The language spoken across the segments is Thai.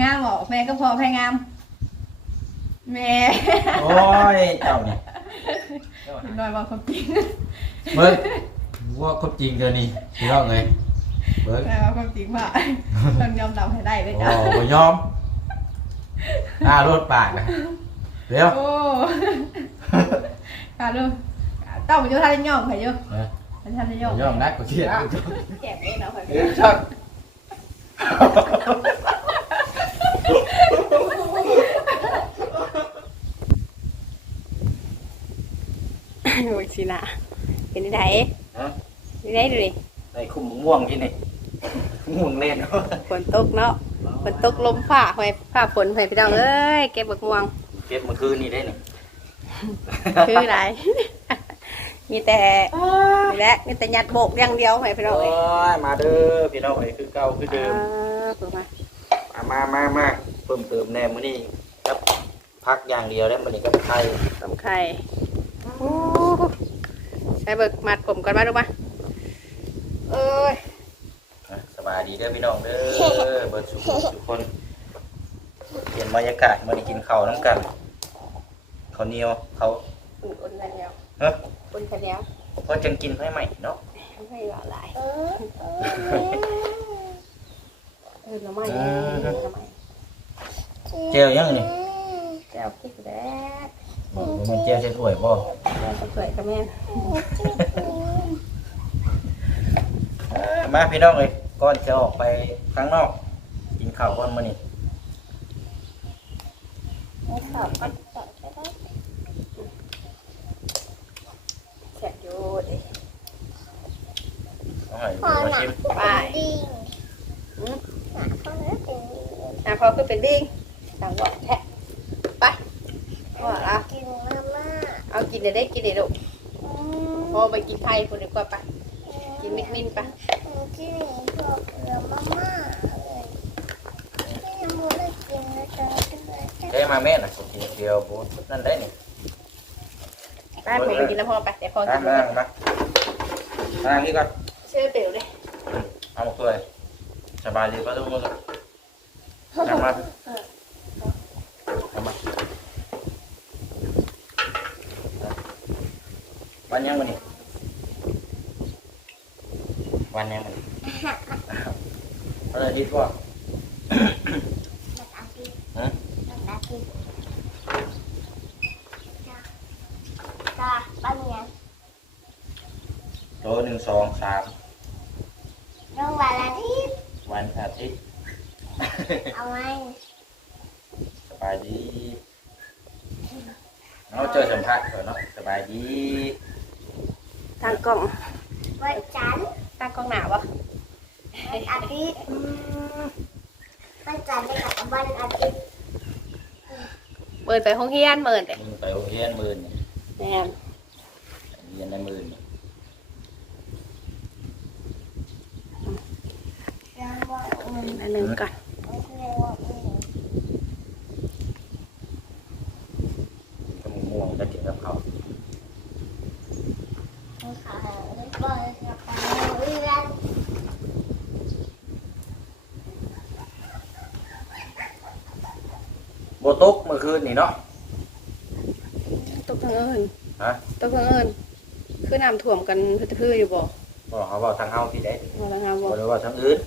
งามบอกแม่ก็พอแพ้งามแม่โอ้ยเจ้านี่เป็นน้อยบอกความจริงเบิ้งว่าคนจริงเดี๋ยวนี้พี่น้องเลยเบิ้งแม่บอกความจริงว่าต้องยอมรับให้ได้เลยโอ้จ้ะบ่ยอมอ่ารถปากนะเร็วโอ้การดูต้องไปดูท่านได้ย่อมใครเยอะเออท่านได้ย่อมยอมนักกว่าเชียร์แก่เองเนาะใครเดี๋ยวช่าง โอ้ยสินะเป็นไงฮะเป็นไงดูดิไอ้คุ้มม่วงที่นี่ม่วงเล่นฝนตกเนาะฝนตกลมฝ่าหอยฝ่าฝนหอยพี่น้องเอ้ยเก็บบักม่วง เก็บเมื่อคืนนี่ได้นี่คืออะไรมีแต่นี่แหละมีแต่ยัดโบกอย่างเดียวหอยพี่น้องโอ้เอ้ยยมาเด้อพี่น้องเอ้ยคือเก่าคือเดิม อ่าถูกไหมมามามามาเพิ่มเติมแน่มื้อนี้ครับพักอย่างเดียวแล้วมื้อนี้ก็ไข่สำไข่โอ้ใช้เบิกมัดผมก่อนมาดูมาเอ้ยนะสบายดีเด้อพี่น้องเด้อเบิดสุขทุกคนเปลี่ยนบรรยากาศมื้อนี้กินข้าวน้ำกันข้าวเหนียวเขาวอุ่นๆกันเดียวเฮ้ยอุ่นกันเดียวเพราะจังกินให้ใหม่เนาะไม่หล่อหลายเออ หน่อไม้อืมหน่อไม้เจลยังนี่แก้วพริกแดงบ่มันเจลใส่ถ้วยบ่แก้วสวยกับแม่นเอ้อมาพี่น้องเอ้ยก่อนจะออกไปข้างนอก กินข้าวก่อนมื้อนี้แซ่บอยู่ดิเอาให้ดูมาชิม ไป ดิ่ง อืมหนาเขาแล้วเป็นดิ่งอะพอคือเป็นดิ้งต่างบอกแทะไปว่าละกินมาม่าเอากินเดี๋ยวได้กินเดี๋ยวลูกอืมพอไปกินไทยคนดีกว่าไป กินมิกมินไปกินพวกเรือมาม่าเลยไม่ยังไม่ได้กินนะจ๊ะด้วยได้มาแม่น่ะกินเดียวบ่นั่นได้นี่ไปผมไปกินแล้วพอไปเดี๋ยวพอมากินมามาทางนี้ก่อนเชื่อเปลวเลยเอามาเลย สบายดีป่ะทุกคนนั่งมาเอามาวันยังวันนี้วันยังวันนี้วันอาทิตย์ว่า นักอาทิตย์ ฮะ นักอาทิตย์จ้าจ้าป้าเมีย โตหนึ่งสองสาม น้องวันอาทิตย์ วันอาทิตย์ เอาไว้ ส บายดีเราเจอสัมภาษณ์ก่อนเนาะสบายดีทางกล้องวันจันทร์ทางกล้องหนาวะวันอาทิตย์วันจันทร์ไปกับวันอาทิตย์เปิดไปห้องเฮียนเปิดเลยมึงไปโรงเรียนหมื่นเนี่ยแม่นเรียนในหมื่นเนี่ยแล้วว่าอืมอันหนึ่งก่อน แล้วว่าอืม ก็มึงม่วงจะกินกับเขาว เขาเลยบอกกับไปเรียน โบตกเมื่อคืนนี่เนาะ ตกทางเอิญฮะ ตกทางเอิญคือน้ำท่วมกันพื้นๆอยู่บ่บอกเขาบอกทางเฮาที่ได้บ่ทางงามบบ่อกเลยว่าทางอื่น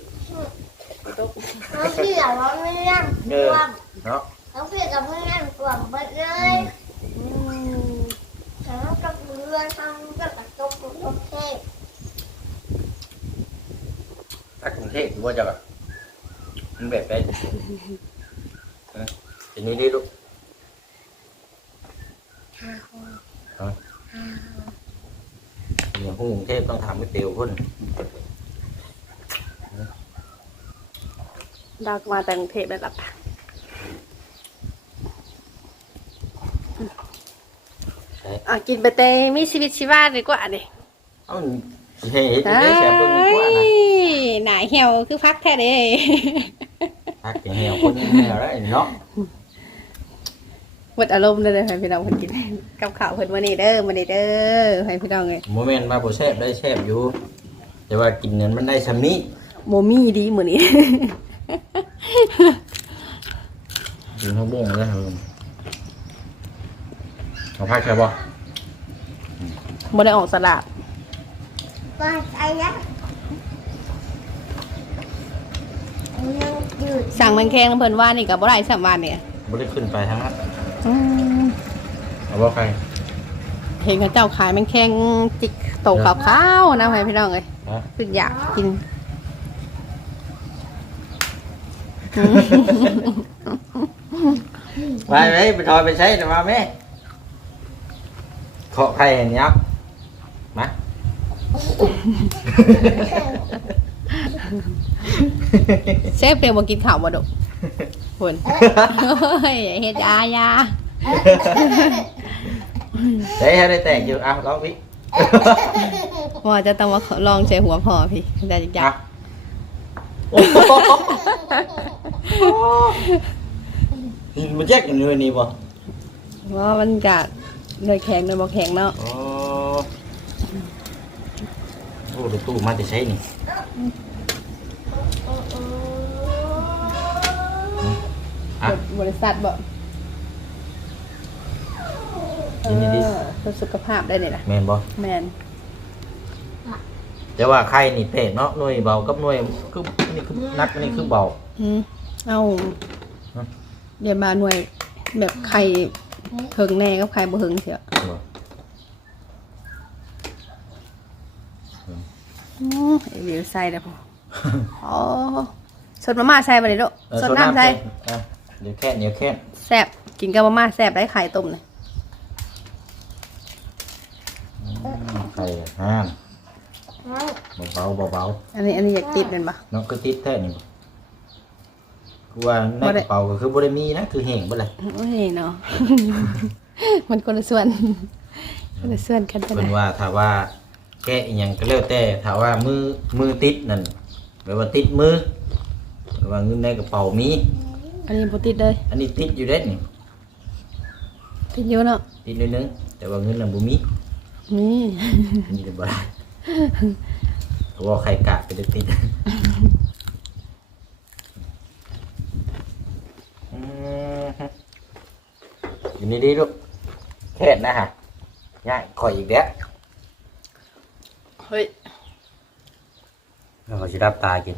ตกน้องพี่กับน้องไม่นั่งกวมเนาะน้องพี่กับไม่นั่งกวมหมดเลยอืมน้องกับเรือทำกับกระตุกโอเค ถ้าก รุงเทพว่าจะแบบมันแบบได้เออทีนี้ดิลูกฮ่าฮ่าเนี่ยพวกกรุงเทพต้องทำให้เตียวขึ้นดาวมาแต่กรุงเทพแล้วล่ะปะอะกินไปเตมีชีวิตชีวาดีกว่าดิเอ้าสิเห็นได้แชร์เพิ่งกว่านะ หนาเหี่ยวคือพักแท้เลยพักเหี่ยวคนเหี่ยวได้เนาะหมดอารมณ์เลยให้พี่น้องเนกินกับข่าวเพิ่นอนี้เด้อมื้อนี้เด้อให้พี่น้องเอ้มบ่แม่นว่าบ่แซบได้แซ่บอยู่ แต่ว่ากินเนั้นมันได้ซำนี้บ่มีดีมือนนี้กินข้าวบ้งแล้วครับเอาพักใช่บ่โมได้ออกสลัดบ่ใช่ สั่งแมงแคงน้ำเพิ่นว่านี่ก็บ่ได้สัมวานเนี่ยบ่ได้ขึ้นไปทางนั้นอืมเอาบ่ใครเห็นเขาเจ้าขายแมงแคงจิกโตขาวๆนะพี่น้องเอ้ยนะคืออยากกินไปไปไปถอยไปใช้แต่ว่าแม่เคาะใครเห็นยับมา เชฟเปียบกินข้าวบ่ดกพุ่นเฮ้ยเฮ็ดยายาใช้ให้ได้แต่งอยู่อะลองพี่ว่าจะต้องมาลองใช้หัวพอพี่ได้จักอยาอะกมันแยกกันเลยนี่บ่ว่ามันก็เลยแข็งเลยบ่แข็งเนาะโอ้โอ้รถตู้มาจะใช้นี่ อะบริษัทบ่ยินดีเออเพื่อสุขภาพได้นี่ล่ะแมนบ่แมนแต่ว่าใครนี่เพศเนาะหน่วยเบากับหน่วยคือนี่คือนักนี่คือเบา อืมเอาฮะเรียนมาหน่วยแบบไข่เพิงแน่กับไข่บ่เพิงเสียบ่อือไอ้เดี๋ยวใส่แล้วพอ อ๋อสดมาม่าใส่บ่ได้ลูกเออสดน้ำใส่อะ เดี๋ยวแค่เดี๋ยวแค่แซ่บกินกับมาม่าแซ่บได้ไข่ต้มเลยอืมใครอะห้ามเบาๆเบาอันนี้อันนี้อยากติดเป็นปะๆน้องคือติดแท้นี่บ่กูว่าในบ่กได้ระเป๋าก็คือบ่ได้มีนะคือแห้งบ่เลยโอ้ยเนาะ มันคนละส่วน คนละส่วนกันไปเพิ่นนะว่าถ้าว่าแกะอีหยังก็แล้วแต่ถ้าว่ามือมือติดนั่นแปลว่าติดมือแปลว่าเงินในกระเป๋ามี อันนี้บ่ติดเลยอันนี้ติดอยู่เด้นี่ติดอยู่เนาะติดนิดนึงแต่ว่าเงินน่ะบ่มีนี่อันนี้ก็บ่ได้ก็ว่าใครกะไปได้ติดอืมอยู่นี่ดีลูกแค่นะฮะง่ายข่อยอีกแล้วเฮ้ยแล้วเขาสิรับตากิน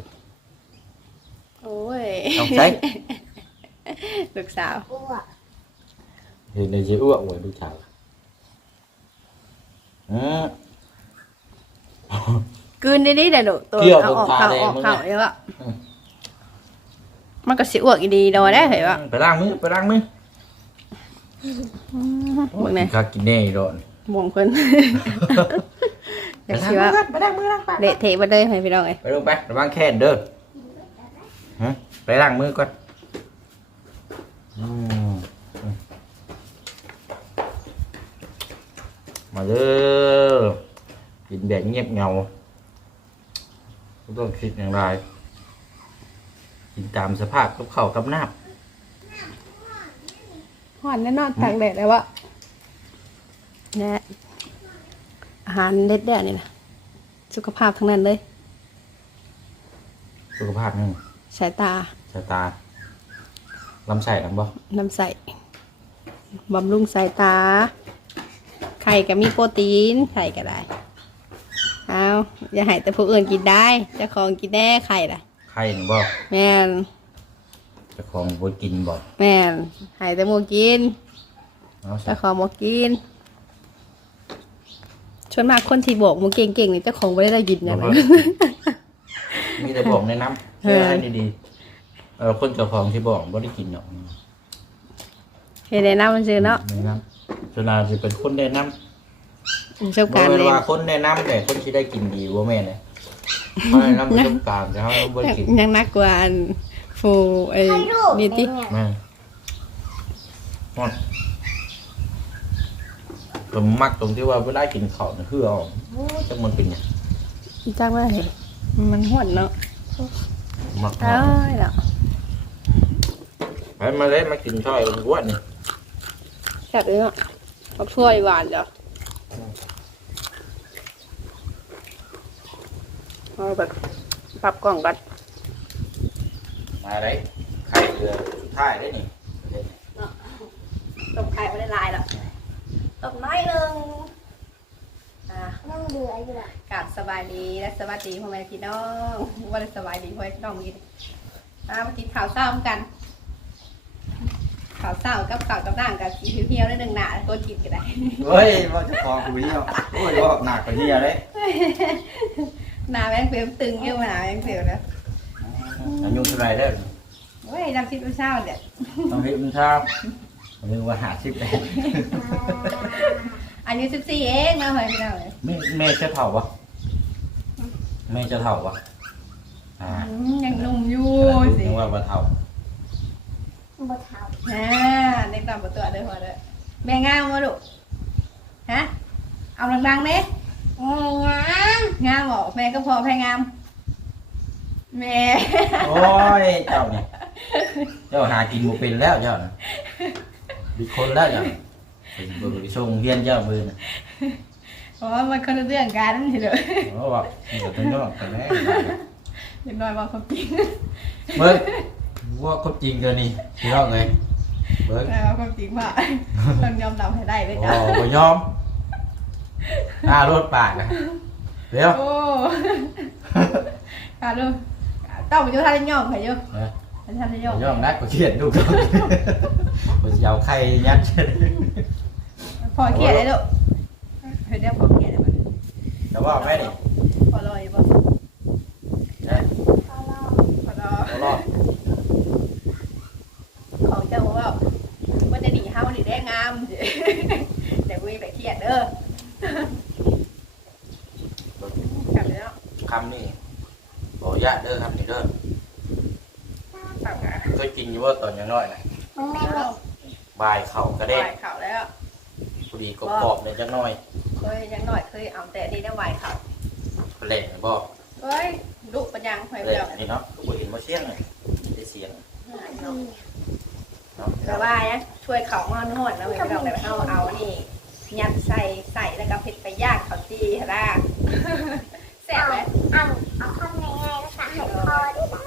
โอ้ย ต้องใช้ ลูกสาวอ้วกเห็นในสิอ้วกโอ้ยลูกชายอืมกลืนได้ๆได้ลูกตัวเกี่ยวเอาออกกับเข้าตาแดงออกมึงเข้าเนี่ย เยอะอืมมันก็สิอ้วกอีดีดอได้เหรอวะไปล้างมือไปล้างมือเบิ่งแหน่ข้ากินแน่อีโดนม่วงเพิ่นไปอยากล้างสิมือว่ากันไปล้างมือล้างปากเละเทะบ่ได้ให้พี่น้องเอ้ยไปลงไประวังแค้นเด้อฮะไปล้างมือก่อนอื มมาเด้อกินแบบเงียบเงาไม่ต้องคิดอย่างไรกินตามสภาพกับข้าวกับน้ฮ้อนแน่นอนตากแดดแล้ววะแน่อาหารเด็ดแดดนี่นะสุขภาพทั้งนั้นเลยำสุขภาพนี่สายตาสายตา ลำไส้ลำบ่น้ำใสบำรุงสายตา ไข่ก็มีโปรตีน ไข่ก็ได้ เอาอย่าให้แต่ผู้อื่นกินได้เจ้าของกินแน่ไข่ล่ะ ไข่นี่บ่แม่นเจะของบ่กินบ่แม่นให้แต่หมูกินเอาซะเจ้าของหมูกินชวนมากคนที่บอกหมูเก่งๆนี่เจ้าของไม่ได้กินบ่นะเพิ่นมีแต่บอกในน้ำเอเชื่ออให้ดีๆ เออคนเจ้าของที่บอกบ่ได้กินหรอกเห็นในน้ำมันซื้อเนาะในน้ำส่วนใหญ่จะเป็นคนแนะนำประสบบ่การณ์แม่นเลยว่าคนแนะนำแต่คนที่ได้กินดีบ่แม่นเลยเพราะแนะนำประสบการณ์แต่เขาบ่ได้กินยังนักกว่าอันฟูไอ้ให้ลูกนี่ติเนี่ยแม่นฮอดผมมักตรงที่ว่าเวลากินข้าวนี่คือเอาจักมันเป็นหยังจ้างว่าเห็นมันห่วนเนาะมักเอ้ยเนาะ ไปมาเลยมากินช่อยมันอ้วนนี่แซ่บเลยเนาะเอาถ้วยหวานจ้ะเอาแบบปรับกล่องกันมาได้ไข่เรือสุดท้ายได้นี่ต้มไข่ไม่ได้ลายหรอกต้ต้มน้อยหนึงอ่านั่งเรืออยู่ละกราบสบายดีและสวัสดีพ่อแม่พี่น้องวันสบายดีพ่อแม่พี่น้องกินมามากินข้าวเช้ากัน ข้าวเช้ากับข้าวกับด่างกับสีเพียวๆนิดหนึ่งหนาตัวกินก็ได้เฮ้ยว่าจะคอคุยเนาะโอ้ยว่าหนักกว่านี้เลยหนาแมงเปียวตึงเกี่ยวหนาแมงเปียวนะอายุเท่าไหรเด้อเว้ยดำซิดเช้าเด็ดต้องเฮ็ดมันเช้าผมนึกว่าหาสิบเลยอายุสิบสี่เองนะพ่อแม่พี่น้องเลยแม่แม่จะเฒ่าปะแม่จะเฒ่าปะอ่าอืมยังหนุ่มอยู่สินึกว่าบ่เฒ่า บ่เท้าอ่าเด็กต่ำกว่าตัวเด้อพ่อเด้อแม่งามมาลูกฮะเอาดังๆเด้แม่งามงามบอกแม่ก็พอแพ้งามแม่ โอ้ยเจ้านี่เจ้าหากินบ่เป็นแล้วเจ้าน่ะมีคนแล้วเจ้าไปเบิ่งไปส่งเฮียนเจ้ามือน่ะเพราะว่ามันคนละเรื่องกันเถอะเพราะว่าเดี๋ยวต้องยอมกันแน่อย่างน้อยบอกความจริงเบิ่ง ว่าครบจริงเกินนี่พี่น้องไงเบิ่งแต่ว่าความจริงว่าต้องยอมรับให้ได้เลยโอ้จ้ะบ่ยอมอ่ารถปากอะเดี๋ยวโอ้การดูต้องไปดูท่านย่อมใครอยู่เออท่านย่บ่อมยอมนักก็เขียนดูก่อนบ่สิเอาไข่ยัดพอเขียนได้ลูกเฮ้ยเดี๋ยวพอเขียนได้ไหมแต่ว่าแม่นี่พอรออยู่ป่ะ นะ เขาลอง พอรอ เอารอบ ของเจ้าบอกว่าว่าจะหนีเฮาห นีได้งามเดี๋ยวกูไปเครียดเด้อกลับแล้วคำนี่ขออนุญาตเด้อครับนี่เด้อกลับกันเคยกินอยู่ว่าตอนยังน้อยนะมึงแม่แล้วบายเข่ากระไหเด้งวเขาแล้วพอดีกรอบๆเนี่ยจังน้อยเคยยังหน่อยเคยเอาแต่ดีได้ไหวเขาแหล่งบ่เฮ้ยดุปัญญังไฟแหเดีล่ยงวนี่เนาะบ่เห็นบ่เสียงเลยได้เสียงเนาะแต่ว่าเนี่ย ช่วยเขางอนนวดนะเว้ยไม่ต้องแต่เอาเอานี่ยัดใส่ใส่แล้วก็เผ็ดไปย่างเขาจีล่ะแซ่บไหมเอาเอาคำง่ายๆนะคะให้พอได้ป่ะ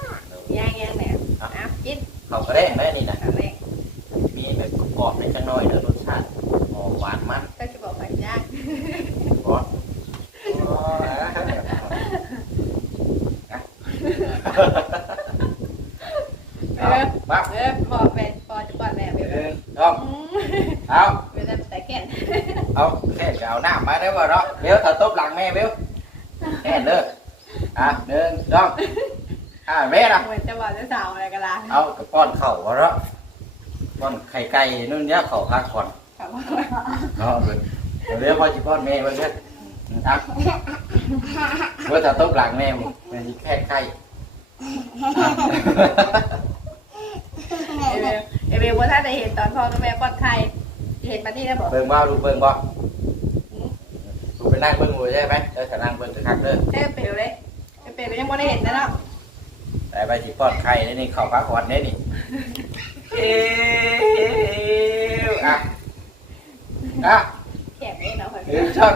ย่างย่างเนี่ยอะกินเข่ากระเด้งได้นี่นะครั้งแรกมีแบบกรอบๆในจังน้อยเด้อรสชาติหอมหวานมันก็จะบอกไปย่างบ่อ๋อเอาปั๊บ เออบอกไปพอจะก่อนแม่ไป หนึ่งสอง เอาไปแต่แต่แก่นเอาแค่จะเอาน้ำมาได้บ่เนาะเดี๋ยวถ้าตบหลังแม่เบี้ยวแค่เด้ออะหนึ่งสองอะแม่นะเหมือนจะบอกจะสาวอะไรกันล่ะเอากระป้อนเข่าบ่เนาะป้อนไข่ไก่นู่นเนี้ยเข่าพักก่อนครับว่าเนาะเบิ่งเดี๋ยวพอสิป้อนแม่เบิ่งเด้ออะเมื่อถ้าตบหลังแม่บ่แม่สิแค่ไข่เอเวลเอเวลว่าถ้าจะเห็นตอนพ่อกับแม่ปลอดภัยจะ เห็นปาร์ตี้ได้บอกเบิ่งบ่ลูกเบิ่งบ่ลูกไปนั่งเบิ่งหมู่ใช่ไหมเดี๋ยวจะนั่งเบิ่งจะคักเด้อเอ้เปลวเลยเปลวยังไม่ได้เห็นนะเนาะแต่ไปสิป้อนไข่นี่นี่เข่าพักก่อนเด้นี่เอ้วอะอะแขกเองเนาะหนึ่งช็อต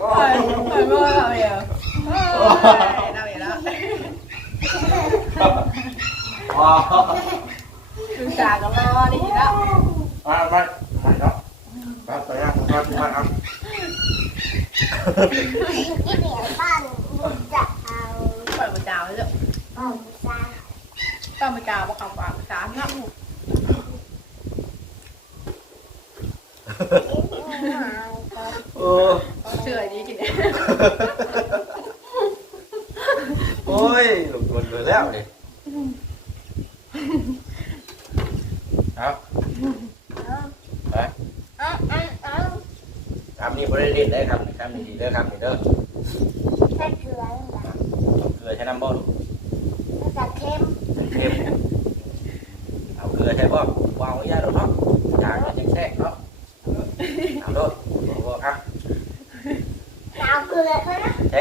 เออเออก็เราเดียวเราเดียวแล้ว อ๋อ ดูสาก็รอดีแล้ว มามามาเนาะมาไปนะมาไปมาเอา ที่เหนียวปั้นมึงจะเอา เปิดมาจ้าเลยจ้ะ เอาซา ต้องมาจ้าบอกคำว่าสามเนาะ โอ้ เชื่อดีกิน โอ้ยหลุดหมดเลยแล้วดิเอาไป เอาเอาเอา คำนี้บริเล่นได้ครับคำนี้ดีเด้อครับนี่เด้อใส่เกลือลงไปเกลือใช้น้ำบ่ลูกมันจะเค็มเค็มเอาเกลือใช่ป่ะวางไว้ยาดอกเนาะจางมันยังแทรกเนาะเอาโดดบอกครับเอาเกลือเขานะใช่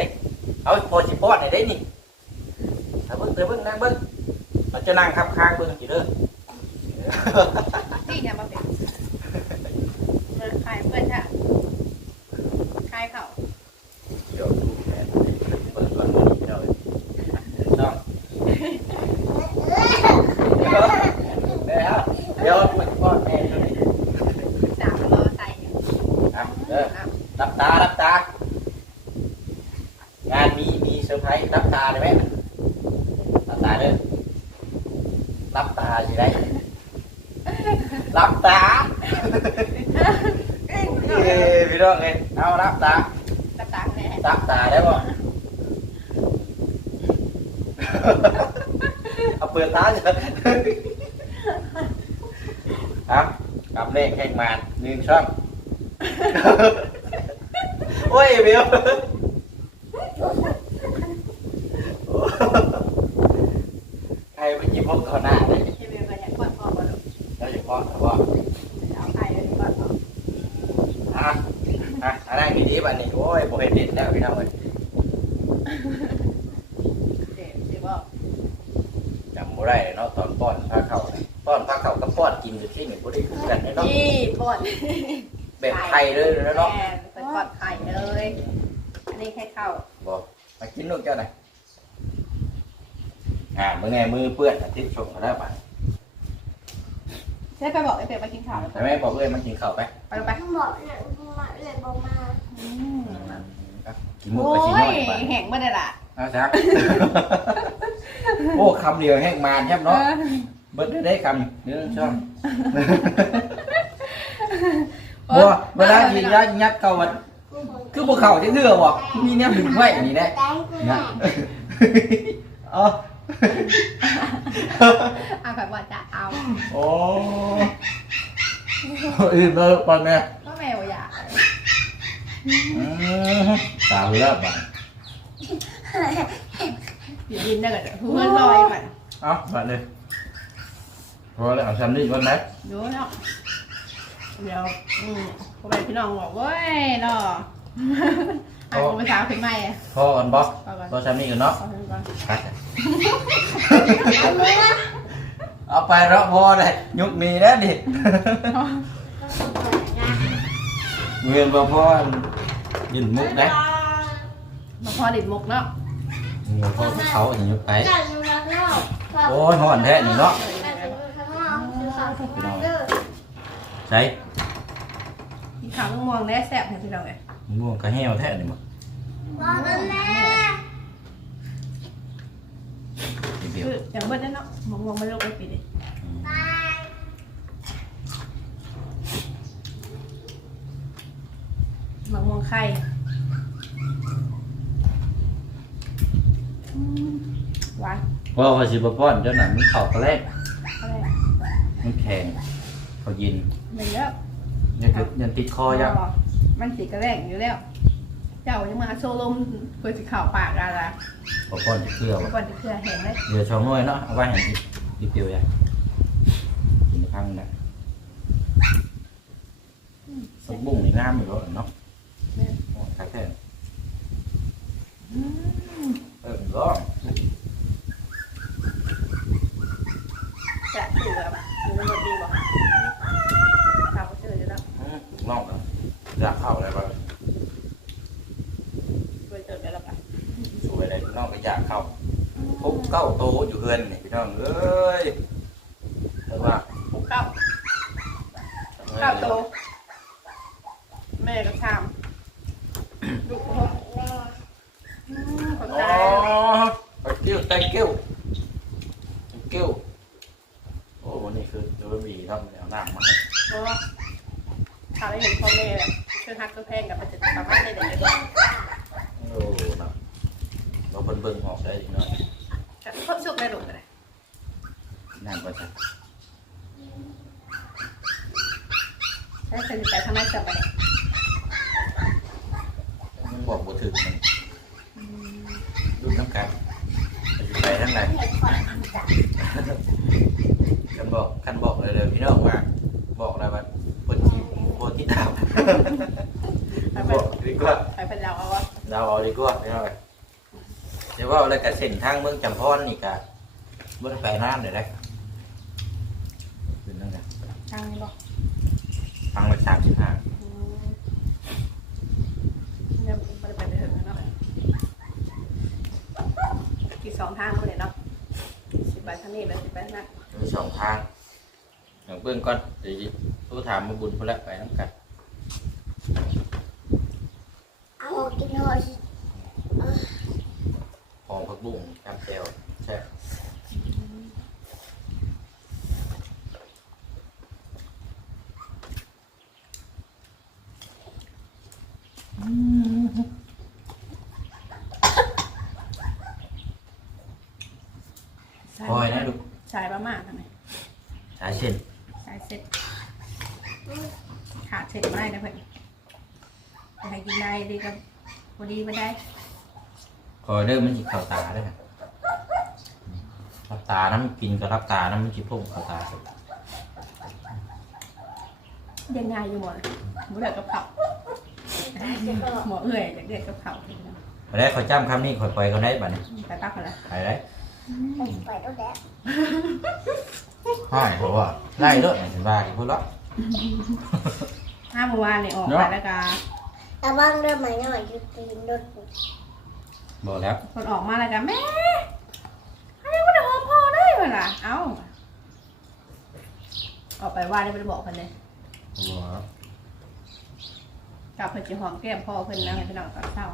เอาพอสิป้อนให้ได้นี่ถ้าเบิ่งเดี๋ยวเบิ่งนั่งเบิ่งมันจะนั่งคับค้างเบิ่งกี่เด้อที่เนี่ยมาเป็นขายเพื่อนค่ะขายเขา เดี๋ยวดูแผนเปิดก่อนนี่พี่น้องต้อง รับตารับตา งานมีมีเซอร์ไพรส์รับตาได้ไหมรับตาเด้อรับตาสิได้รับตาเอ้ยพี่น้องเอ้ยเอารับตาตาตาแม่รับตาได้บ่เอาเปิดตาเถอะครับกลับเลขแข่งมาหนึ่งช่อง โอ้ยเบลใครไปกินพวกเขาหน้าเลยที่เรียนมาจากก่อนพ่อมาลูกเราจะพอแต่ว่าเอาไข่เลยก่อนพ่ออะอะอะไรดีๆบัดนี้โอ้ยโบเห็นเด็ดแล้วพี่น้องเอ้ยเด็กสิบอกจำบ่ได้เนาะตอนป้อนพาเข่าเนี่ยป้อนพาเข่ากับป้อนกินอยู่ที่หนึ่งบ่ได้คือกันเนาะนี่ปวดแบบไทยเลยเนาะแม่เป็น ปอดไข่เลย อันนี้แค่เข้าบอกมากินลูกเจ้าหน่อยอ่ามื่อไงมือเปื้อนอาทิตย์ชมมาแล้วป่ะใช่ไปบอกไอ้เป็ดมากินข้าวแล้วแต่แม่บอกเลยมันกินข้าวไปไปลงไปต้องบอกเลยมาเลยบอกมาอืมกินมุกโอ้ไปชิมหน่อยยป่ะแห้งไม่ได้ละเอาซักโอ้คำเดียวแห้งมานใช่ไหมเนาะเบิดได้ได้คำเนื้อช่อง บัวเวลากินยักยักเก่ามันคือพวกเขาจะเลือกบอกมีเนี่ยดึงไว้อันนี้แน่แตงกูนะแม่เอ๋อเอาแบบว่าจะเอาโอ้อื่นเลยปอนแม่ก็แมวอยากอืมตาเลือบอะอยู่ดินได้กันเพื่อนลอยมันเอามาเลยพอแล้วเอาซัมนี่ก่อนไหมดูเนาะ เดี๋ยวอืมพ่อแม่พี่น้องบอกเว้ยรอไอ้คนไปสาวขึ้นใหม่อะพอก่อนบอสเอาก่อนพอซัมนี่ก่อนเนาะเอาขึ้นก่อนกัดเอามือนะเอาไปแล้วพอเลยยุคนี้แล้วดิเวียนบ่พอยินมุกนะมาพอดิดมุกเนาะเวียนพ่อเขาอย่างยุคไปจังรักเนาะโอ้ยหอนแท้นี่เนาะจั งข้างนอกคือข้างนอกเด้อใช่กินข้าวม่วงๆได้แซ่บแท้พี่น้องเลยม่วงกระเหี่ยวแท้นี่มั้งบอกนั่นแหละเดียวคืออย่างเบิดนั่นเนาะมองมองๆไม่ลูกไปปิดดิบายมองมองๆไข่อืมหวานว่าเขาสิบป้อนเจ้าหนังมันเข่ากระแลกอะไรมันแข็งเขายิน เหมือนแล้วยังติดยังติดคอยังมันสีกระแรงอยู่แล้ว เจ้ายังมาโซลมเพื่อสิข่าวปากอะไรพอป้อนจะเคลือวะก่อนจะเคลื่อแห้งเลยเดี๋ยวชองน้อยเนาะเอาไว้ให้อีกอีกเดียวยังกินในพังนะสักบุ้งนี่งามอยู่แล้วเนาะโอ้ยคักแท้อืมเออร้อง จะถือแบบอยู่ในรถดีบอกข่าวก็เจออยู่แล้ว อืมร้องกัน อยากเข้าอะไรบ้างเคยเจอแล้วปะสวยเลยน้องก็อยากเข้าพบเก้าโตอยู่เฮือนนี่พี่น้องเอ้ยแต่ว่าปุ๊กเก้าเก้าโตแม่ก็ทำลูกพ่อแม่อืมขอบอ๋ใจอ thank you thank you thank you โอ้วันนี้คือจะไม่มีครับเอาหน้ามาให้ เพราะว่าถ้าได้เห็นพ่อแม่แบบเครื่องฮักเครื่องแพงกับมันจะสามารถได้เด็กได้ โอ้นะเราเบิ่งเบิ่งออกได้อีกหน่อย แต่เพิ่มสุกได้ลงกันเลย นั่นก็จะ ถ้าเคยไปทางนั้นจะไปเนี่ย มันบอกบ่ถึงมันดูน้ำกันจะไปทางไหน เห็นก่อน คันบอกคันบอกเลยเลยพี่น้องว่า บอกอะไรว่าคนจีบโคที่ตาม ไปไป บอกดีกว่า ไปเป็นเราเอาวะ เราเอาดีกว่าพี่น้องเดี๋ยวว่าอะไรกับเส้นทางเมืองจำพรนี่กะบ่ได้ไปน้ำเลยนะเป็นนั่นไงทางนี้บอกทางละสามสิบห้าอืมเนี่ยมันไปไปถึงแล้วเนาะกี่สองทางเขาเลยเนาะสิบใบทางนี้แล้วสิบใบทางนั้นมีสองทางอย่างเบื้องก่อนเดี๋ยวตู้ถามมาบุญพนละไปน้ำกันนอนห อมผักบุ้งกามเจลใช่คอยนะลูกสายประมาณทำไมสายเส้นสายเสร็จขาดเสร็จไม่ได้นะเพื่อนจะให้กินได้ดีกับพอดีไม่ได้ คอยเริ่มมันจิเข้าตาได้ไหมรับตาน้ำกินกับรับตาน้ำมันจิพุ่งเข้าตาสุดเรียนง่ายอยู่หมดหมูเดือดกับเผาหมอเอื่อยจากเดือดกับเผาไปได้คอยจ้ำคำนี้คอยปล่อยเขาได้บัดนี้ไปปักกันละไปได้ไปแล้วแหละห้อยเพราะว่าไล่เด้อเห็นว่าที่พูดแล้วห้าเมื่อวานเนี่ยออกเนาะไปแล้วก็ระวังเรื่องไหมหน่อยอยู่ตีนรถ บอกแล้วคนออกมาแล้วก็แม่อันนี้มันหอมพอได้เหรอล่ะเอ้าออกไปว่าได้ไม่ได้บอกเพิ่นเลยบอกแล้วกลับเพิ่นจะหอมแก้มพ่อเพิ่นนะให้พี่น้องตอนเช้า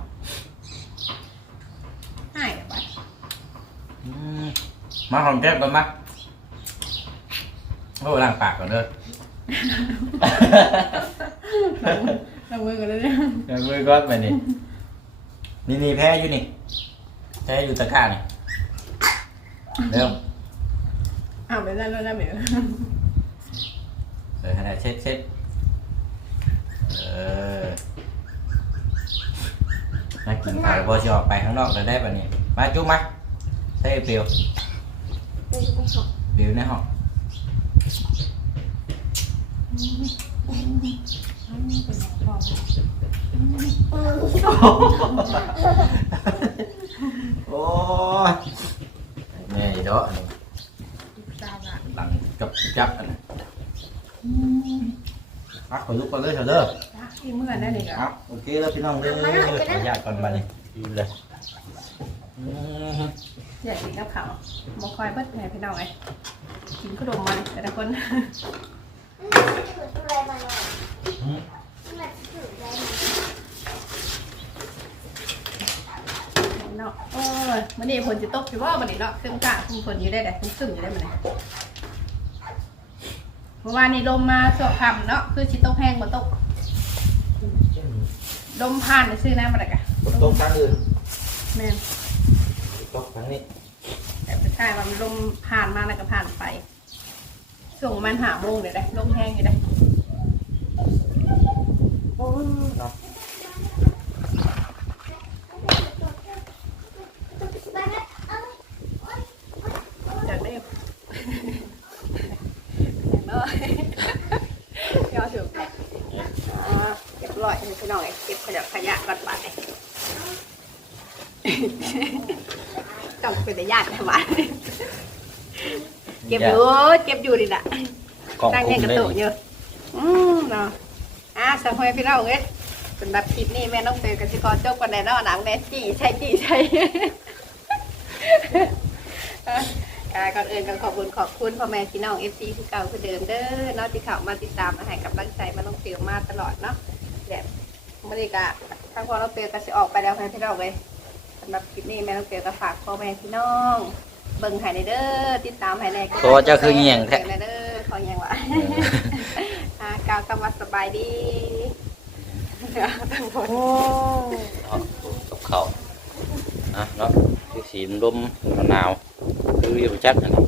ให้ไปอืมมาหอมแก้มกันมาโอ้ล้างปากก่อนเด้อลงมือกันเลยเนี่ยล้างมือก่อนไปนี่ นี่นี่แพ้อยู่นี่ แพ้อยู่ตะกร้านี่เร็วอ้าวไปนั่นแล้วนะเหมียวเออให้ได้เช็ดเช็ดเออมากินข้าวแล้วพอจะออกไปข้างนอกแล้วได้ปะเนี่ยมาจุ๊บมาใส่เปลียวเป็นไปหอกเปลียวในห้อง โอ้ยแม่อีดอกอันนี้ตาะหลังกับจับอันนี้พักขอลุกก่อนเลยเถอะเด้อที่เมื่อนั่นเองเอาโอเคแล้วพี่น้องเด้อขออนุญาตก่อนมาเลยดีเลยอืมอยากกินกับข้าวมคอยเพิ่นให้พี่น้องไงกินขนมมันแต่ละคน ถืออะไรมาหน่อยอืมมันถืออะไรมาเนาะโอ้ยมันนี่ฝนจะตกอยู่ว่ามันนี่เนาะซึ่งกะซึ่งฝนอยู่ได้แต่ซึ่งซึ่งอยู่ได้มันนี่เมื่อวานนี้ลมมาสวบคำเนาะคือชิตกแห้งมาตกลมผ่านไปซื้อน้ำมาเลยกะฝนตกทางอื่นแม่นตกทางนี้แต่ไม่ใช่ว่ามันลมผ่านมาแล้วก็ผ่านไปส่งมันหาโมงเดี๋ยวได้ลมแห้งอยู่ได้ โอ้ยเนาะไปแล้วเอาอยากได้เนาะยอดถูกอ่าเรียบร้อยพี่น้องไอ้เก็บขยะขยะก่อนไปต้องเป็นญาติทำไมเก็บอยู่ เก็บอยู่ดิล่ะกล่องตั้งคุแย่งมกระได้ตุกอยู่อืมเนาะ อะสมัยพี่น้องเอ้ยสำหรับคลิปนี้แม่น้องเตยกับสิกรจบกันแน่นอนหนังแม่จี้ใช่จี้ใช่อะอ่าก่อนอื่นก็ขอบคุณขอบคุณพ่อแม่พี่น้องเอฟซีที่เก่าคือเดิมเด้อเนาะที่เข้ามาติดตามมาให้กำลังใจมาน้องเตียวมาตลอดเนาะแบบมื่อนี้ก็ทั้งพ่อน้องเตียวก็สิออกไปแล้วพี่น้องเลยสำหรับคลิปนี้แม่น้องเตียวก็ฝากพ่อแม่พี่น้อง เบิ่งให้ในเด้อติดตามให้ในตัวเจ้าคือเงี่ยงแท้เบิ่ในเด้อขอเงียงวะ อ่ากล่าวคำว่าสบายดีทั้งหมดเนาะกับข้าวอะเนาะที่สีลมมะนาวคืออยู่จัดอันนี้